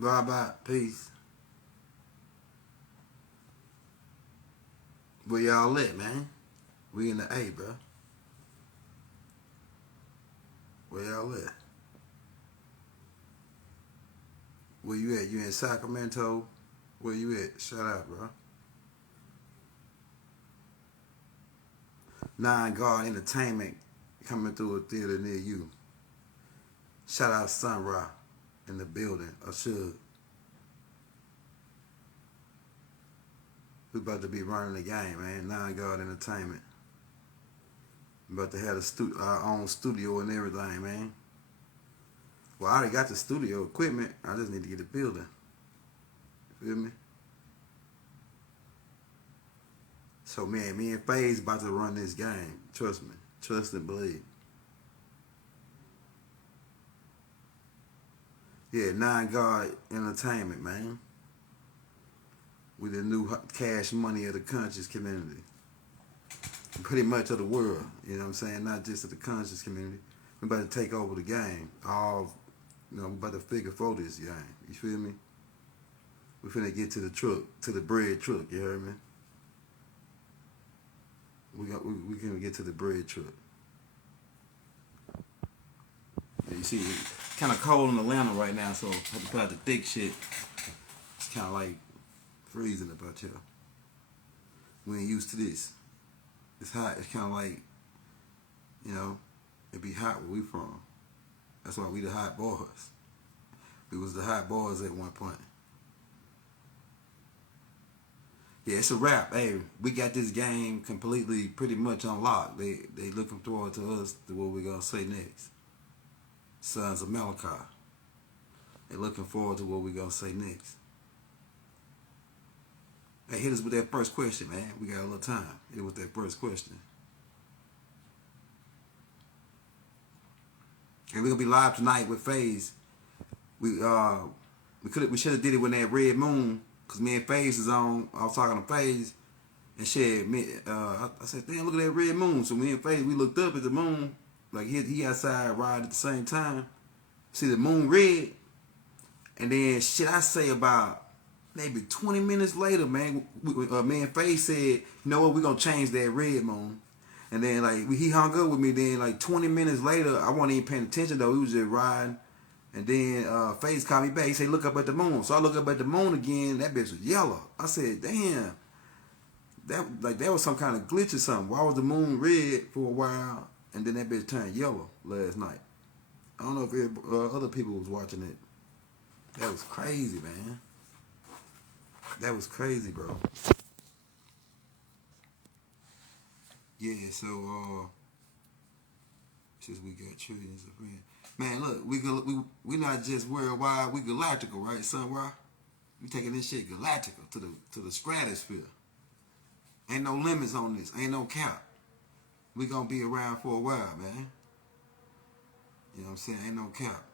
Bye. Peace. Where y'all at, man? We in the A, bro. Where y'all at? Where you at? You in Sacramento? Where you at? Shout out, bro. Nine Guard Entertainment coming through a theater near you. Shout out Sun Ra in the building. I should. We about to be running the game, man. Nine Guard Entertainment. We about to have our own studio and everything, man. Well, I already got the studio equipment. I just need to get the building. You feel me? So, man, me and Faise about to run this game. Trust me. Trust and believe. Yeah, Nine Guard Entertainment, man. We the new cash money of the conscious community. Pretty much of the world, you know what I'm saying? Not just of the conscious community. We're about to take over the game. We're about to figure for this game. You feel me? We're finna get to the truck, to the bread truck, you heard me? We gonna get to the bread truck. Yeah, you see, it's kind of cold in Atlanta right now, so I have to put out the thick shit. It's kind of like freezing about here. We ain't used to this. It's hot. It's kind of like, it be hot where we from. That's why we the hot boys. We was the hot boys at one point. Yeah, it's a wrap. Hey, we got this game completely, pretty much unlocked. They looking forward to us, to what we gonna say next. Sons of Malachi. They looking forward to what we gonna say next. Hey, hit us with that first question, man. We got a little time. Hit us with that first question. And we're gonna be live tonight with Faise. We should have did it when that red moon, cause me and Faise is on. I was talking to Faise, and shit, I said, damn, look at that red moon. So me and Faise, we looked up at the moon, like he outside riding at the same time. See the moon red, and then shit, I say about maybe 20 minutes later, man, me and Faise said, you know what, we're gonna change that red moon. And then he hung up with me. Then 20 minutes later, I wasn't even paying attention though. He was just riding. And then Faise called me back. He said, look up at the moon. So I look up at the moon again. That bitch was yellow. I said, damn. That was some kind of glitch or something. Why was the moon red for a while and then that bitch turned yellow last night? I don't know if other people was watching it. That was crazy, man. That was crazy, bro. Yeah, so since we got trillions of friends. Man, look, we not just worldwide, we galactical, right, son? Right? We taking this shit galactical to the stratosphere. Ain't no limits on this. Ain't no cap. We gonna be around for a while, man. You know what I'm saying? Ain't no cap.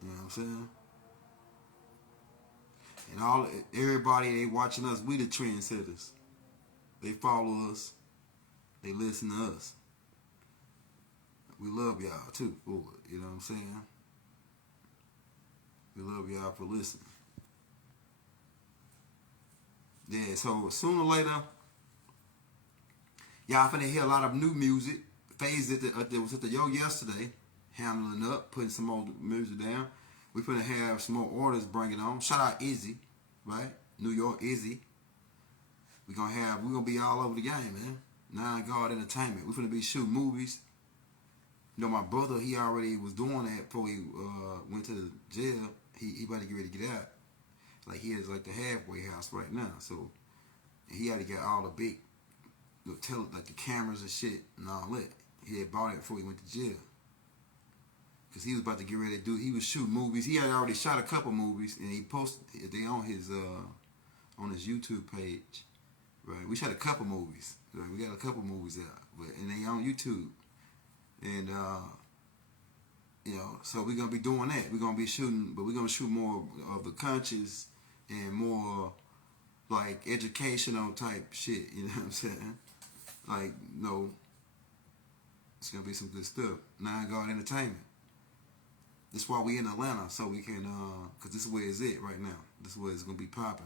You know what I'm saying? And everybody they watching us, we the trendsetters. They follow us. They listen to us. We love y'all too for it. You know what I'm saying? We love y'all for listening. Yeah, so sooner or later, y'all finna hear a lot of new music. Faise was at the Yo yesterday, handling up, putting some more music down. We finna have some more orders bringing on. Shout out Izzy, right? New York Izzy. We gonna be all over the game, man. Nine Guard Entertainment. We finna be shooting movies. You know, my brother, he already was doing that before he went to the jail. He about to get ready to get out. Like, he is like the halfway house right now. So, he had to get all the big, like the cameras and shit and all that. He had bought it before he went to jail. Because he was about to get ready to he was shooting movies. He had already shot a couple movies, and he posted, they on his YouTube page. Right, we shot a couple movies. Right? We got a couple movies out, and they on YouTube. And so we're gonna be doing that. We're gonna be shooting, but we're gonna shoot more of the conscious and more like educational type shit. You know what I'm saying? Like, it's gonna be some good stuff. Nine Guard Entertainment. That's why we in Atlanta, so we can, cause this is where it's at right now. This is where it's gonna be popping,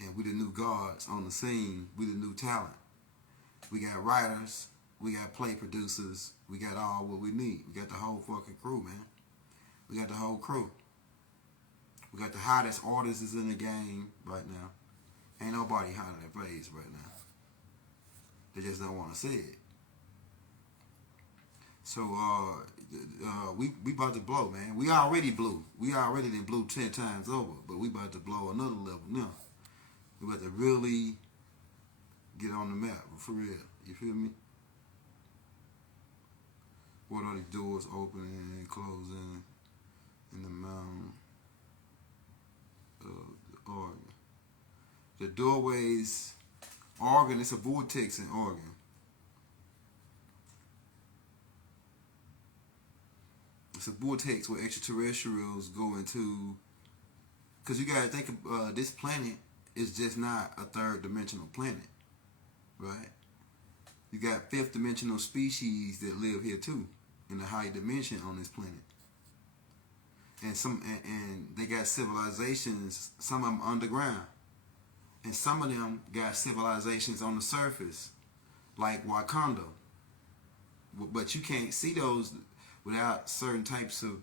and we the new guards on the scene. We the new talent. We got writers, we got play producers, we got all what we need. We got the whole fucking crew, man. We got the whole crew. We got the hottest artists in the game right now. Ain't nobody hotter than Faise right now. They just don't want to see it. So we about to blow, man. We already blew. We already done blew 10 times over, but we about to blow another level now. We about to really get on the map for real. You feel me? What are these doors opening and closing in the mountain of the organ? The doorways, organ. It's a vortex in organ. It's a vortex where extraterrestrials go into. Because you gotta think of this planet is just not a third dimensional planet, right? You got fifth dimensional species that live here too, in the high dimension on this planet. And they got civilizations. Some of them underground, and some of them got civilizations on the surface, like Wakanda. But you can't see those without certain types of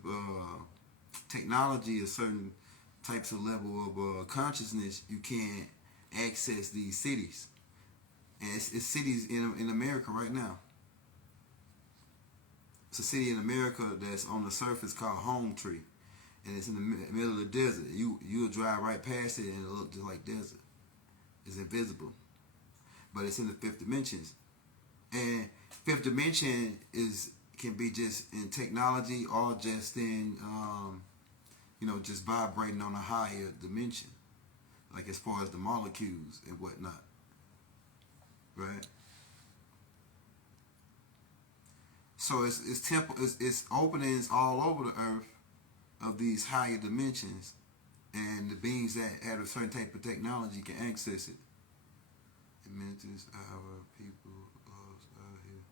technology or certain types of level of consciousness. You can't access these cities. And it's cities in America right now. It's a city in America that's on the surface called Home Tree, and it's in the middle of the desert. You'll drive right past it and it'll look just like desert. It's invisible, but it's in the fifth dimensions. And fifth dimension can be just in technology or just in just vibrating on a higher dimension, like as far as the molecules and whatnot, right? So it's openings all over the earth of these higher dimensions, and the beings that have a certain type of technology can access it. Memphis, our people out here.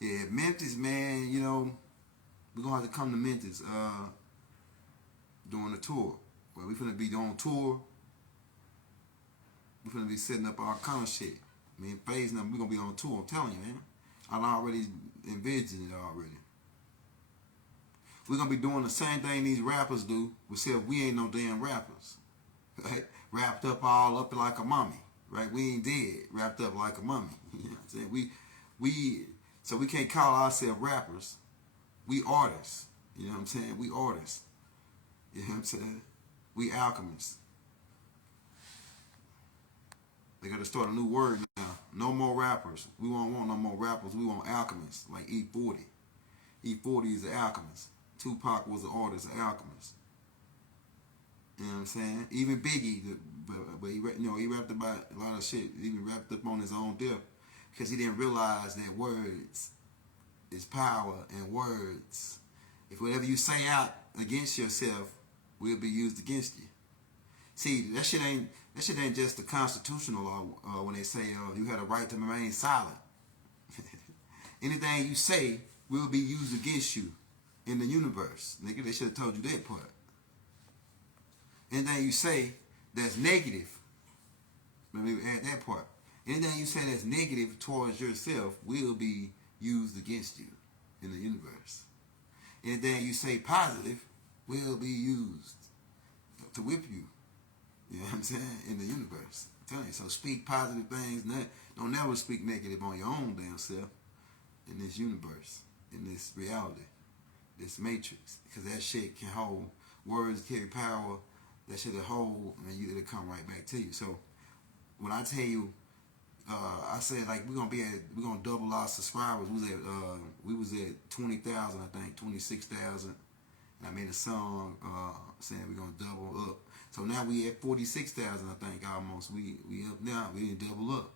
Yeah, Memphis, man. We're gonna have to come to Memphis during the tour. Well, we finna be on tour. We finna be setting up our kind of shit. Me and Faise, we're gonna be on tour. I'm telling you, man. I already envisioned it already. We're gonna be doing the same thing these rappers do, except we ain't no damn rappers. Right? Wrapped up all up like a mummy. Right? We ain't dead. Wrapped up like a mummy. You know what I'm saying? So we can't call ourselves rappers. We artists. You know what I'm saying? We artists. You know what I'm saying? We alchemists. They got to start a new word now. No more rappers. We won't want no more rappers. We want alchemists, like E40. E40 is an alchemist. Tupac was an artist, an alchemist. You know what I'm saying? Even Biggie, but he rapped about a lot of shit. He even rapped up on his own death because he didn't realize that words is power, and words, if whatever you say out against yourself, will be used against you. See, that shit ain't just the constitutional law when they say you had a right to remain silent. Anything you say will be used against you in the universe. Nigga, they should have told you that part. Anything you say that's negative, let me add that part. Anything you say that's negative towards yourself will be used against you in the universe. Anything you say positive will be used to whip you. You know what I'm saying? In the universe. I'm telling you. So speak positive things. Don't never speak negative on your own damn self in this universe, in this reality, this matrix. Because that shit can hold, words carry power. That shit will hold, and it'll come right back to you. So when I tell you, I said like we're gonna double our subscribers. We was at 20,000, I think 26,000, and I made a song saying we're gonna double up. So now we at 46,000, I think almost. We up now. We didn't double up.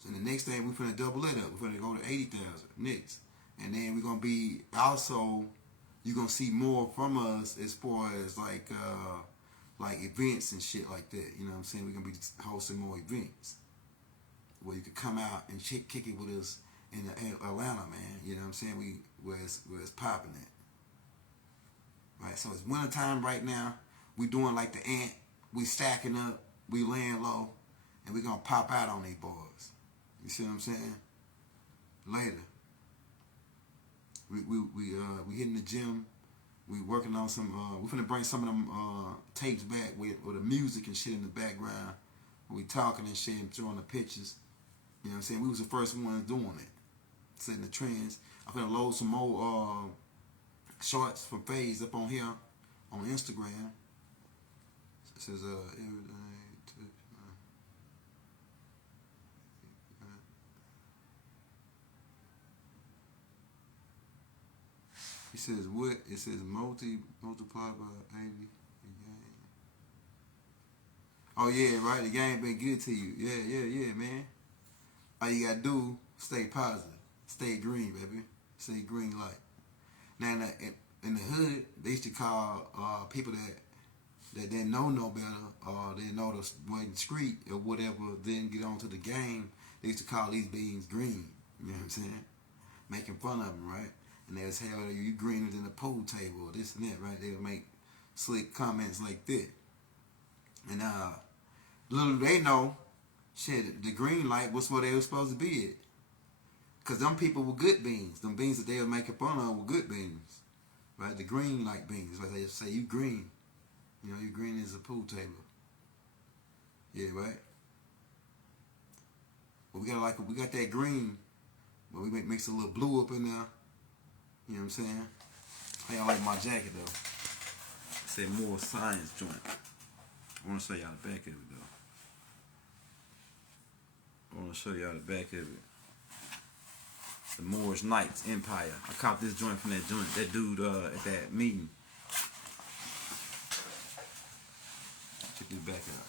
So the next thing we're gonna double it up. We're gonna go to 80,000 next, and then we're gonna be also. You're gonna see more from us as far as like events and shit like that. You know what I'm saying? We're gonna be hosting more events where you could come out and kick it with us in Atlanta, man. You know what I'm saying? Where it's popping at. right? So it's winter time right now. We doing like the ant. We stacking up. We laying low, and we gonna pop out on these boys. You see what I'm saying? Later. We hitting the gym. We working on some. We finna bring some of them tapes back with the music and shit in the background. We talking and shit and throwing the pictures. You know what I'm saying? We was the first ones doing it, setting the trends. I'm finna load some more shorts from Faise up on here on Instagram. It says everything. He says what? It says multiplied by 80. Oh yeah, right. The game been good to you. Yeah, man. All you gotta do, stay positive, stay green, baby, stay green light. Now in the hood, they used to call people that didn't know no better, or didn't know the wasn't street or whatever, didn't get onto the game. They used to call these beans green. You know what I'm saying? Making fun of them, right? And they would say, "Oh, you greener than the pool table," or this and that, right? They would make slick comments like that. And little do they know, shit, the green light was where they were supposed to be at. Cause them people were good beans. Them beans that they were making fun of were good beans, right? The green light beans, like they say, you green. You know, you green as a pool table. Yeah, right. But we got that green, but we mix a little blue up in there. You know what I'm saying? Hey, I like my jacket though. It said more science joint. I want to show y'all the back of it though. I want to show y'all the back of it. The Moorish Knights Empire. I caught this joint from that dude at that meeting. Check this back out.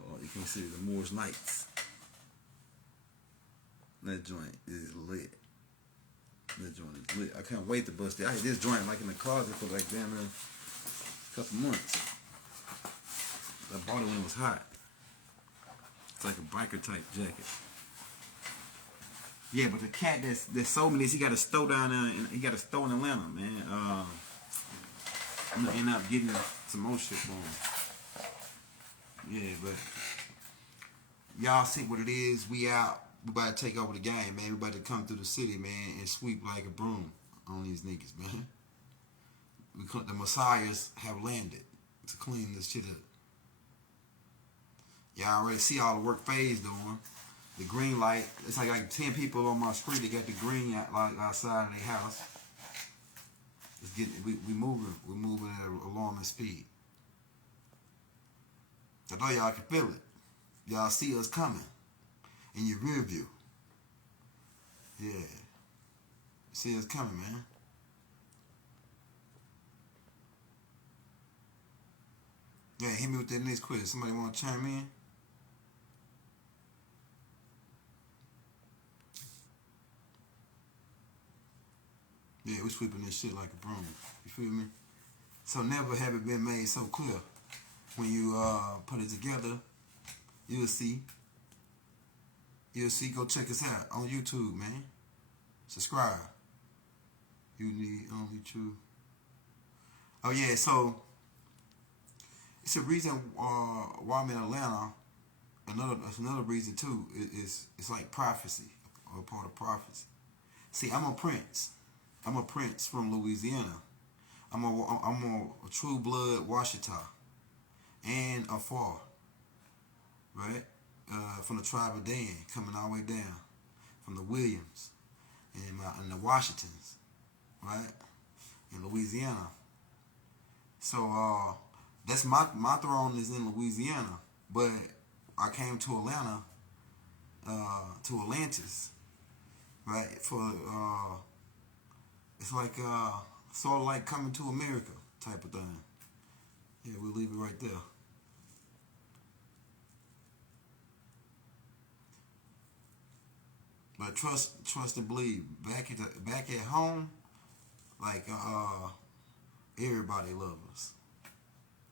Oh, you can see the Moorish Knights. That joint is lit. That joint is lit. I can't wait to bust it. I had this joint like in the closet for like damn near a couple months. I bought it when it was hot. It's like a biker type jacket. Yeah, but the cat that sold me this, he got a store down there, and he got a store in Atlanta, man. I'm gonna end up getting some more shit for him. Yeah, but y'all see what it is. We out. We about to take over the game, man. We about to come through the city, man, and sweep like a broom on these niggas, man. The messiahs have landed to clean this shit up. Y'all already see all the work Faise doing. The green light. It's like 10 people on my street. They got the green outside of their house. It's getting we moving. We're moving at an alarming speed. I know y'all can feel it. Y'all see us coming in your rear view. Yeah. See us coming, man. Yeah, hit me with that next question. Somebody want to chime in? Yeah, we're sweeping this shit like a broom. You feel me? So never have it been made so clear. When you put it together, you'll see. You'll see. Go check us out on YouTube, man. Subscribe. You need only true. Oh yeah, so it's a reason why I'm in Atlanta. Another reason too is it's like prophecy or part of prophecy. See, I'm a prince. I'm a prince from Louisiana. I'm a true blood Washita and a Far, right? From the tribe of Dan, coming all the way down from the Williams and the Washingtons, right? In Louisiana. So that's my throne is in Louisiana, but I came to Atlanta, to Atlantis, right? For it's like sort of like coming to America type of thing. Yeah, we'll leave it right there. But trust and believe. Back at home, like everybody loves us.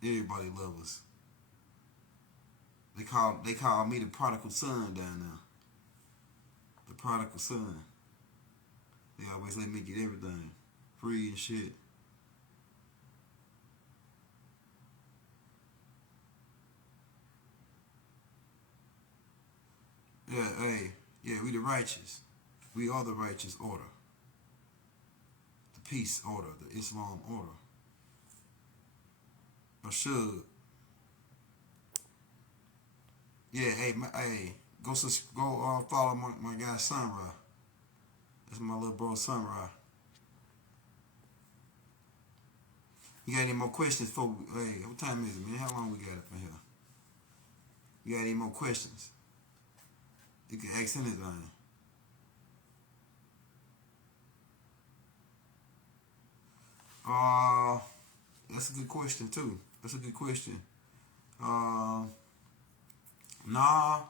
Everybody loves us. They call me the prodigal son down there. The prodigal son. They always let me get everything free and shit. Yeah, hey, yeah, we the righteous. We are the righteous order, the peace order, the Islam order. Or should, yeah, hey, hey, go follow my guy Sunrise. That's my little bro Sunrise. You got any more questions for? Hey, what time is it, man? How long we got up in here? You got any more questions? You can ask anything. Uh, that's a good question too. That's a good question. Uh, nah.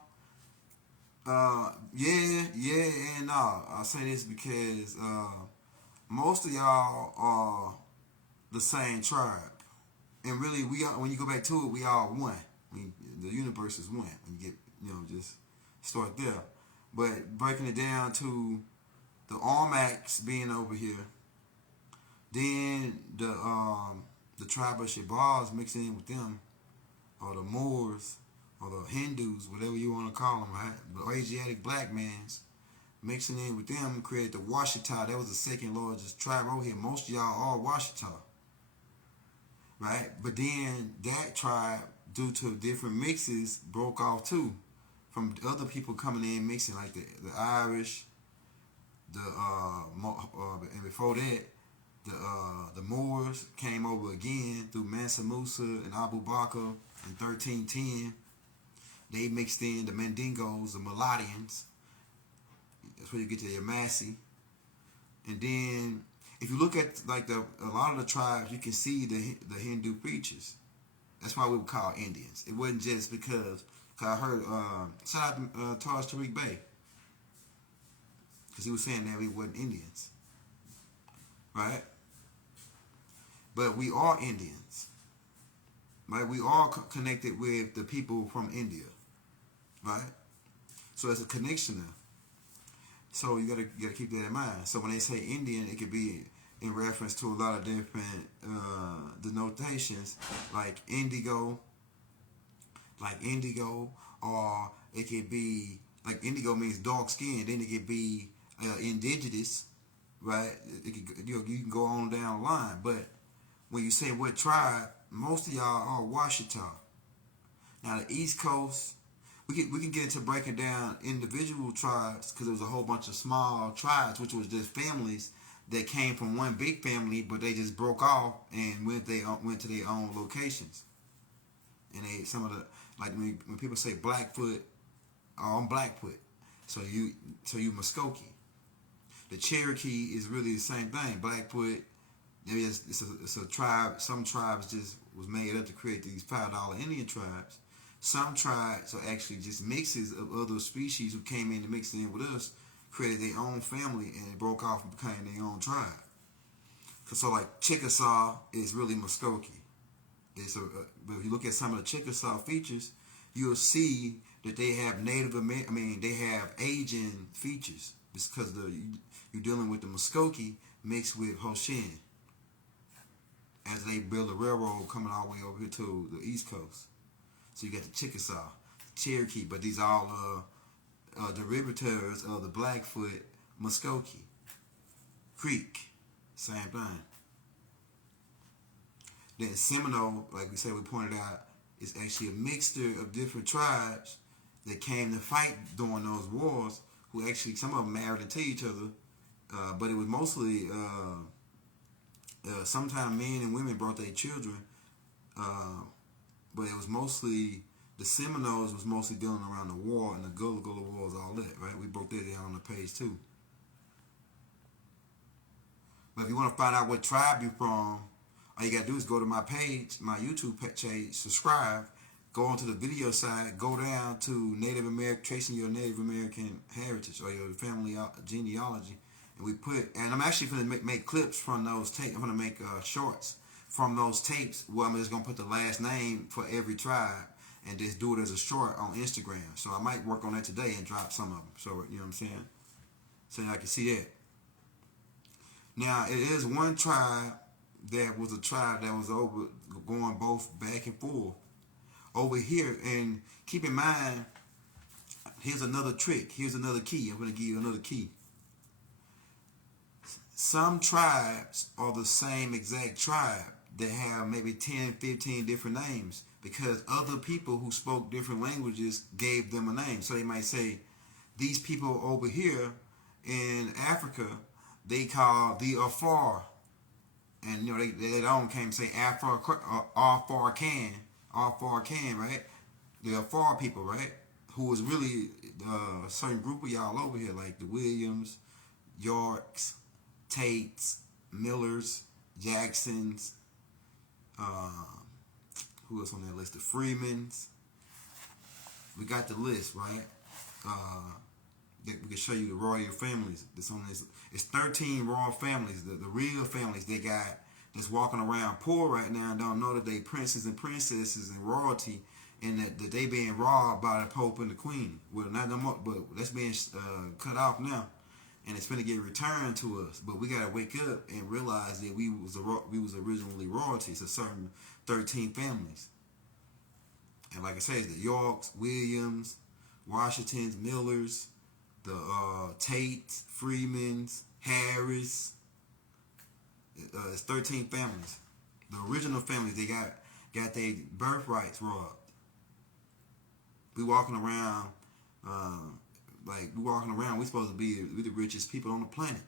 Yeah, and nah. I say this because most of y'all are the same tribe, and really, we are. When you go back to it, we all one. The universe is one. When you get, just start there. But breaking it down to the Almacs being over here, then the tribe of Shabazz mixing in with them, or the Moors, or the Hindus, whatever you want to call them, right? The Asiatic black mans mixing in with them created the Washita. That was the second largest tribe over here. Most of y'all are Washita, right? But then that tribe, due to different mixes, broke off too, from other people coming in mixing, like the Irish, and before that, the Moors came over again through Mansa Musa and Abu Bakr in 1310. They mixed in the Mandingos, the Mulattians. That's where you get to the Yamasi. And then, if you look at like a lot of the tribes, you can see the Hindu features. That's why we were called Indians. It wasn't just because I heard shout out to Taj Tariq Bey, because he was saying that we weren't Indians, right? But we are Indians, right? We are connected with the people from India, right? So it's a connection there. So you gotta keep that in mind. So when they say Indian, it could be in reference to a lot of different denotations, like indigo, or it could be like indigo means dark skin. Then it could be indigenous, right? You can go on down the line. But when you say what tribe, most of y'all are Washita. Now the East Coast, we can get into breaking down individual tribes, because there was a whole bunch of small tribes, which was just families that came from one big family, but they just broke off and went to their own locations. And some of the, like when people say Blackfoot, I'm Blackfoot, so you Muskogee. The Cherokee is really the same thing. Blackfoot, it's a tribe. Some tribes just was made up to create these $5 Indian tribes. Some tribes are actually just mixes of other species who came in to mix in with us, created their own family, and it broke off and became their own tribe. So like Chickasaw is really Muskogee. But if you look at some of the Chickasaw features, you'll see that they have they have Asian features. It's because you're dealing with the Muskogee mixed with Hoshin, as they build a railroad coming all the way over here to the East Coast. So you got the Chickasaw, Cherokee, but these all derivatives of the Blackfoot, Muskogee, Creek, same thing. Then Seminole, like we pointed out, is actually a mixture of different tribes that came to fight during those wars, who actually, some of them married into each other, but it was mostly, sometimes men and women brought their children, but it was mostly, the Seminoles was mostly dealing around the war, and the Gullah Wars, all that, right? We broke that down on the page too. But if you want to find out what tribe you're from, all you gotta do is go to my page, my YouTube page, subscribe, go onto the video side, go down to Native American, tracing your Native American heritage or your family genealogy, and I'm actually going to make clips from those tapes. I'm going to make shorts from those tapes where I'm just going to put the last name for every tribe and just do it as a short on Instagram. So I might work on that today and drop some of them. So, you know what I'm saying? So I can see that. Now it is one tribe that was a tribe that was over going both back and forth over here. And keep in mind, here's another trick. Here's another key. I'm going to give you another key. Some tribes are the same exact tribe that have maybe 10, 15 different names because other people who spoke different languages gave them a name. So they might say, these people over here in Africa, they call the Afar. And you know they don't came say Afar can, right? The Afar people, right? Who was really a certain group of y'all over here, like the Williams, Yorks, Tates, Millers, Jacksons. Who else on that list? The Freemans. We got the list, right? We can show you the royal families that's on this. It's 13 royal families, the real families they got that's walking around poor right now and don't know that they princes and princesses and royalty and that they being robbed by the Pope and the Queen. Well, not no more, but that's being cut off now, and it's going to get returned to us. But we got to wake up and realize that we was originally royalty. It's a certain 13 families, and like I say, it's the Yorks, Williams, Washingtons, Millers, the Tates, Freemans, Harris. It's 13 families. The original families, they got their birthrights robbed. We walking around we supposed to be the richest people on the planet.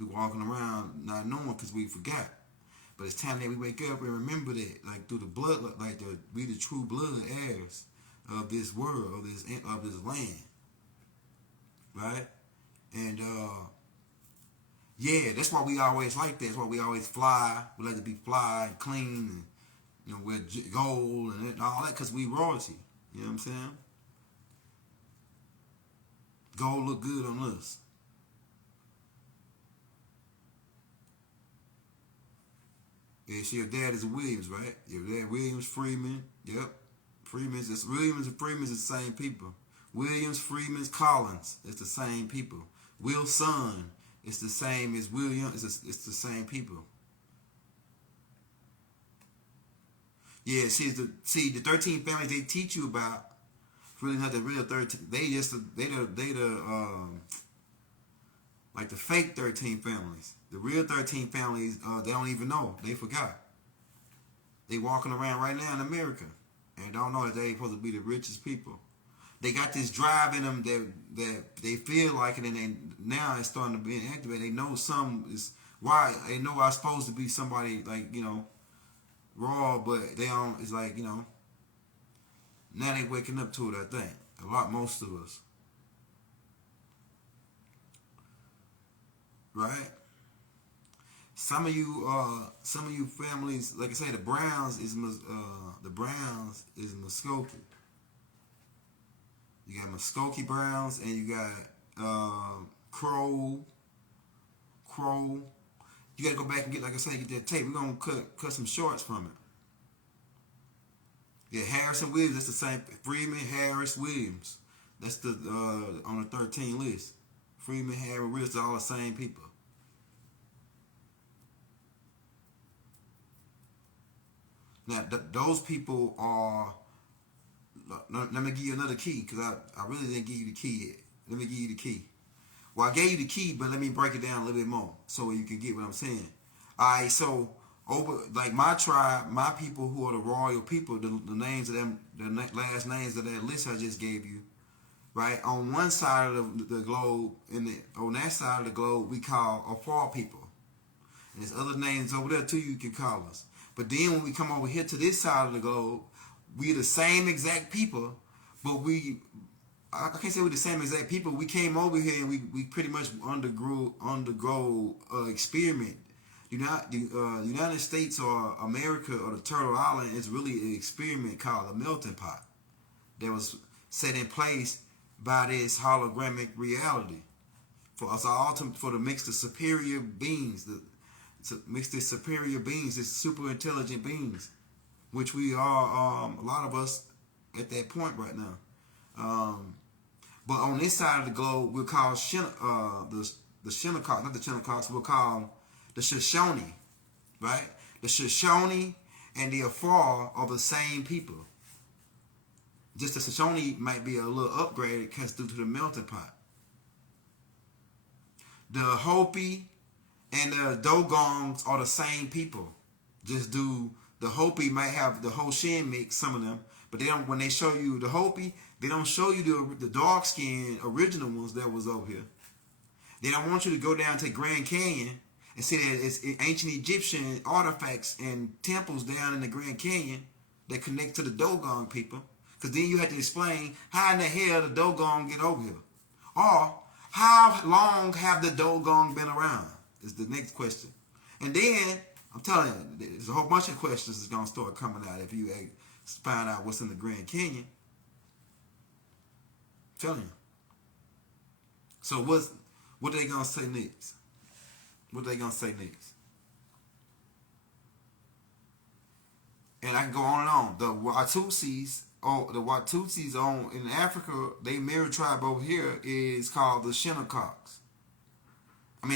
We walking around not knowing because we forgot. But it's time that we wake up and remember that, like through the blood, like we the true blood heirs of this world, of this land, right? And yeah, that's why we always like that. That's why we always fly. We like to be fly and clean, and wear gold and all that because we royalty. You know what I'm saying? Gold look good on us. Yeah, so your dad is a Williams, right? Your dad Williams, Freeman. Yep. Williams and Freeman's the same people. Williams, Freeman's, Collins, it's the same people. Wilson, it's the same as William. It's the same people. Yeah, see the 13 families they teach you about. Really not the real 13. They like the fake 13 families. The real 13 families, they don't even know. They forgot. They walking around right now in America and don't know that they supposed to be the richest people. They got this drive in them that they feel like it, and now it's starting to be activated. They know some is why they know I'm supposed to be somebody like raw, but they don't. It's like now they waking up to it. I think most of us, right? Some of you families, like I say, the Browns is Muskogee. You got Muskogee Browns, and you got Crow. You got to go back and get, like I say, get that tape. We're gonna cut some shorts from it. Yeah, Harrison Williams. That's the same. Freeman, Harris, Williams. That's the on the 13 list. Freeman, Harris, Williams, all the same people. Now, those people are. Let me give you another key because I really didn't give you the key yet. Let me give you the key. Well, I gave you the key, but let me break it down a little bit more so you can get what I'm saying. All right, so over like my tribe, my people who are the royal people, the names of them, the last names of that list I just gave you, right? On one side of the globe, on that side of the globe, we call Afar people. And there's other names over there too you can call us. But then when we come over here to this side of the globe, we're the same exact people, but I can't say we're the same exact people. We came over here and we pretty much undergo experiment. The United States or America or the Turtle Island is really an experiment called a melting pot that was set in place by this hologramic reality for us all to mix the superior beings, these super intelligent beings, which we are, a lot of us at that point right now. But on this side of the globe, we'll call the Shinnecock, not the Shinnecock, we'll call them the Shoshone, right? The Shoshone and the Afar are the same people. Just the Shoshone might be a little upgraded because due to the melting pot. The Hopi and the Dogons are the same people. Just do the Hopi might have the Hoshin mix, some of them, but they don't. When they show you the Hopi, they don't show you the dark skinned original ones that was over here. They don't want you to go down to Grand Canyon and see that it's ancient Egyptian artifacts and temples down in the Grand Canyon that connect to the Dogon people. Because then you have to explain how in the hell the Dogon get over here. Or how long have the Dogon been around is the next question. And then, I'm telling you, there's a whole bunch of questions that's going to start coming out if you find out what's in the Grand Canyon. I'm telling you. So what are they going to say next? What are they going to say next? And I can go on and on. The Watusis in Africa, they mirror tribe over here is called the Shinnecocks. The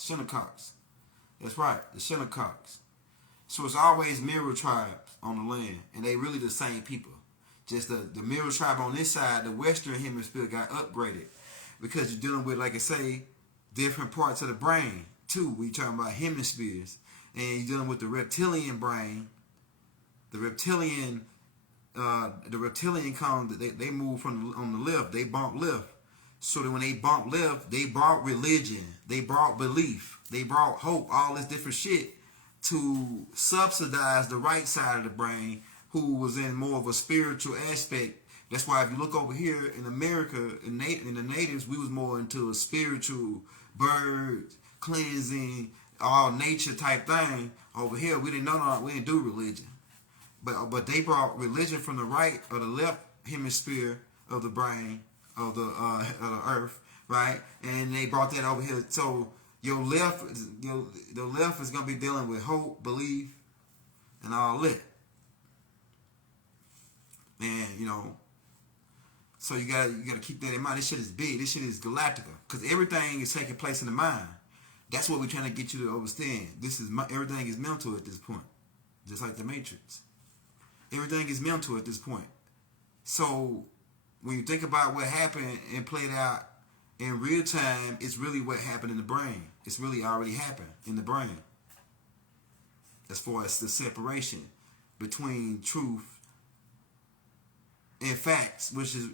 Shinnecocks. That's right, the Shinnecocks. So it's always mirror tribes on the land, and they really the same people. Just the mirror tribe on this side, the Western Hemisphere got upgraded because you're dealing with, like I say, different parts of the brain too. We talking about hemispheres, and you're dealing with the reptilian brain, the reptilian comes, they move on the left, they bump left. So that when they bump left, they brought religion, they brought belief, they brought hope, all this different shit to subsidize the right side of the brain, who was in more of a spiritual aspect. That's why if you look over here in America, in the natives, we was more into a spiritual, birds, cleansing, all nature type thing. Over here, we didn't do religion. But they brought religion from the right or the left hemisphere of the brain of the earth, right? And they brought that over here. So the left is gonna be dealing with hope, belief, and all that. And so you gotta keep that in mind. This shit is big. This shit is galactica because everything is taking place in the mind. That's what we're trying to get you to understand. Everything is mental at this point, just like the Matrix. Everything is mental at this point. So when you think about what happened and played out in real time, it's really what happened in the brain. It's really already happened in the brain. As far as the separation between truth and facts, which is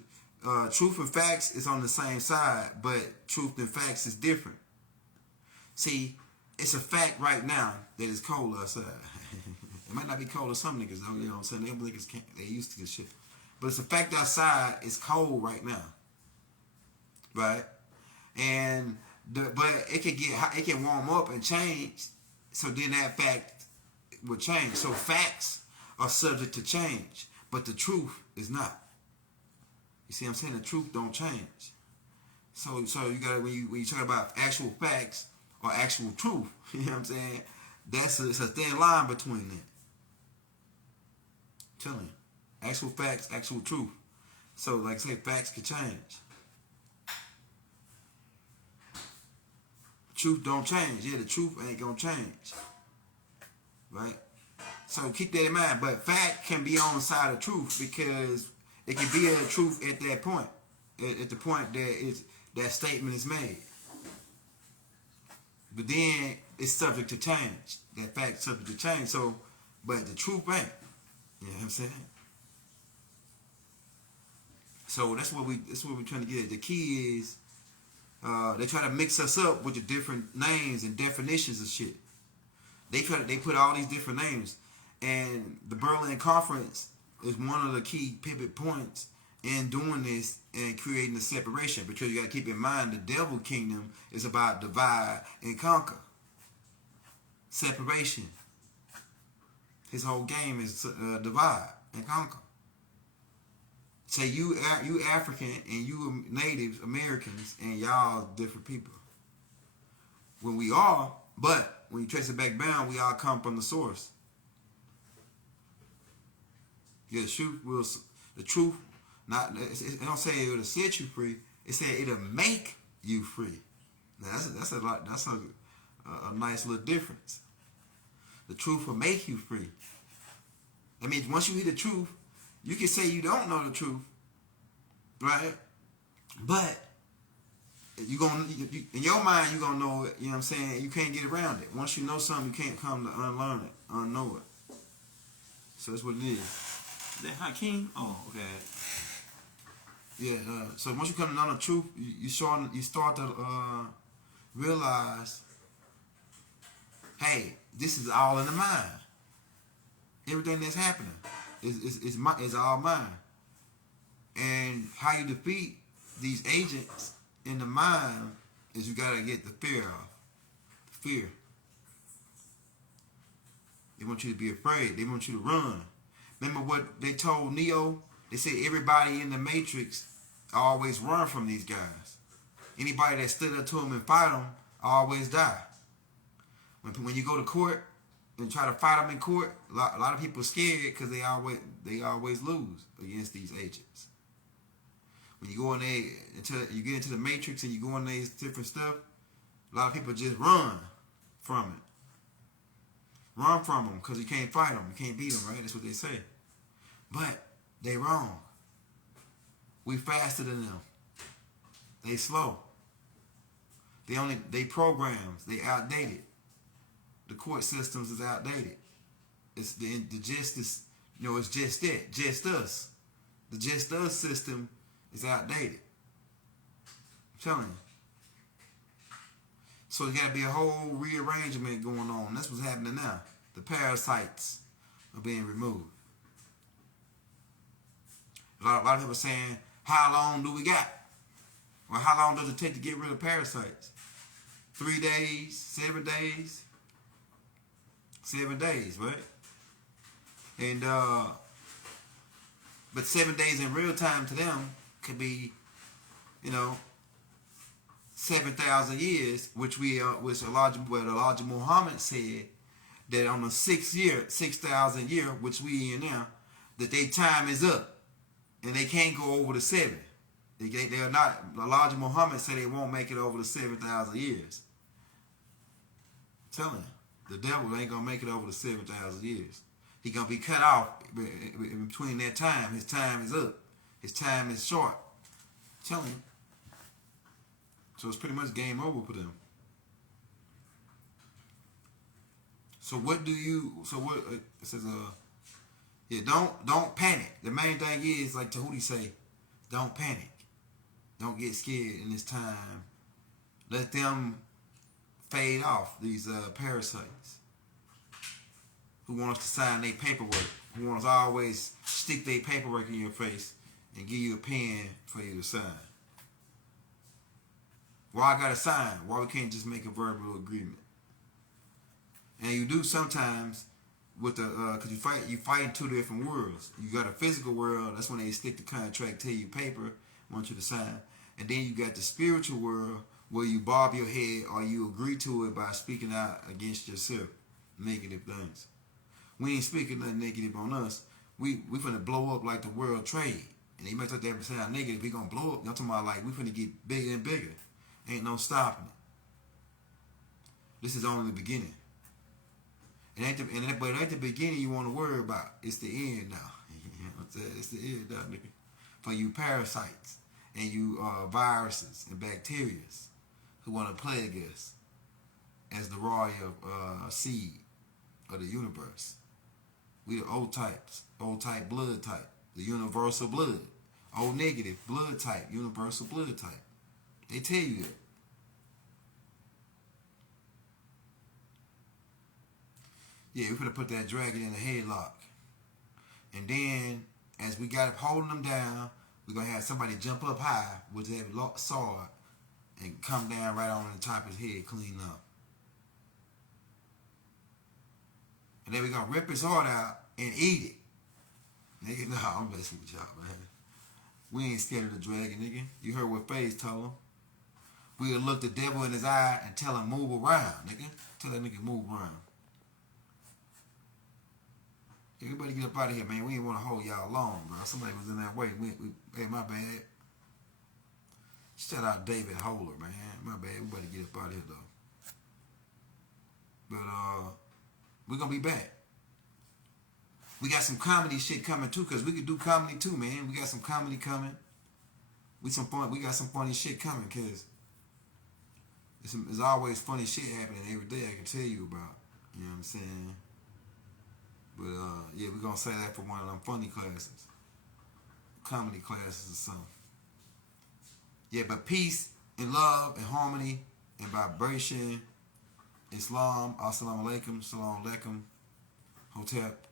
truth and facts is on the same side, but truth and facts is different. See, it's a fact right now that it's cold outside. It might not be cold to some niggas, you know what I'm saying? Them niggas they used to this shit. But it's a fact outside it's cold right now. Right? But it can get hot, it can warm up and change. So then that fact will change. So facts are subject to change, but the truth is not. You see what I'm saying? The truth don't change. So you gotta when you talk about actual facts or actual truth, you know what I'm saying? It's a thin line between that. I'm telling you. Actual facts, actual truth. So like I say, facts can change. Truth don't change. Yeah, the truth ain't gonna change. Right? So keep that in mind. But fact can be on the side of truth because it can be a truth at that point. At the point that statement is made. But then it's subject to change. That fact is subject to change. So, but the truth ain't. You know what I'm saying? So that's what we're trying to get at. The key is they try to mix us up with the different names and definitions of shit. They put all these different names, and the Berlin Conference is one of the key pivot points in doing this and creating the separation. Because you got to keep in mind the devil kingdom is about divide and conquer, separation. His whole game is divide and conquer. Say you African and you Native Americans and y'all different people. When we are, but when you trace it back down, we all come from the source. Yeah, the truth, not it don't say it'll set you free. It said it'll make you free. Now that's a lot. That's a nice little difference. The truth will make you free. I mean, once you hear the truth, you can say you don't know the truth, right? But you gonna in your mind you gonna know it. You know what I'm saying? You can't get around it. Once you know something, you can't come to unlearn it, unknow it. So that's what it is. Is that Hakeem? Oh, okay. Yeah. So once you come to know the truth, you start to realize, hey, this is all in the mind. Everything that's happening is all mind. And how you defeat these agents in the mind is you gotta get the fear off. The fear. They want you to be afraid. They want you to run. Remember what they told Neo? They said everybody in the Matrix always run from these guys. Anybody that stood up to them and fight them always die. When you go to court and try to fight them in court, a lot of people are scared because they always lose against these agents. When you go in there, you get into the Matrix and you go in there different stuff, a lot of people just run from it. Run from them because you can't fight them. You can't beat them, right? That's what they say. But they wrong. We faster than them. They slow. They programs. They outdated. The court systems is outdated. It's the justice. It's just that. Just us. The just us system is outdated. I'm telling you. So there got to be a whole rearrangement going on. That's what's happening now. The parasites are being removed. A lot of people are saying, how long do we got? Well, how long does it take to get rid of parasites? 3 days? 7 days? 7 days, right? And, but 7 days in real time to them could be, 7,000 years, which Elijah Muhammad said that on the 6,000 year, which we in now, that their time is up, and they can't go over the 7. They are not. Elijah Muhammad said they won't make it over the 7,000 years. I'm telling you, the devil ain't gonna make it over the 7,000 years. He gonna be cut off in between that time. His time is up. His time is short. I'm telling you. So it's pretty much game over for them. So what? It says, don't panic. The main thing is, like Tahuti say, don't panic. Don't get scared in this time. Let them fade off, these parasites who want us to sign their paperwork, who want us to always stick their paperwork in your face and give you a pen for you to sign. Why I gotta sign? Why we can't just make a verbal agreement? And you do sometimes with the because you fight in two different worlds. You got a physical world. That's when they stick the contract, tell you paper, want you to sign. And then you got the spiritual world where you bob your head or you agree to it by speaking out against yourself, negative things. We ain't speaking nothing negative on us. We finna blow up like the world trade. And they might thought they ever sound negative. We gonna blow up. I'm talking about like we finna get bigger and bigger. Ain't no stopping it. This is only the beginning. But at the beginning you want to worry about. It's the end now. You know what I'm saying? It's the end now, nigga. For you parasites and you viruses and bacteria who want to plague us as the royal seed of the universe. We the old types, old type blood type, the universal blood, O negative blood type, universal blood type. They tell you that. Yeah, we're gonna put that dragon in a headlock. And then, as we got holding them down, we're gonna have somebody jump up high with that sword and come down right on the top of his head, clean up. And then we're gonna rip his heart out and eat it. Nigga, no, I'm messing with y'all, man. We ain't scared of the dragon, nigga. You heard what Faise told him. We'll look the devil in his eye and tell him move around, nigga. Tell that nigga move around. Everybody get up out of here, man. We ain't want to hold y'all long, bro. Somebody was in that way. Hey, my bad. Shout out David Holler, man. My bad. We better get up out of here, though. But, we're going to be back. We got some comedy shit coming, too, because we could do comedy, too, man. We got some comedy coming. We got some funny shit coming, because there's always funny shit happening every day I can tell you about. You know what I'm saying? But, yeah, we're going to say that for one of them funny classes. Comedy classes or something. Yeah, but peace and love and harmony and vibration, Islam, assalamu alaikum, salam alaikum, hotep,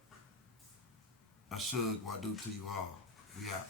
ashug, wadu to you all. We out.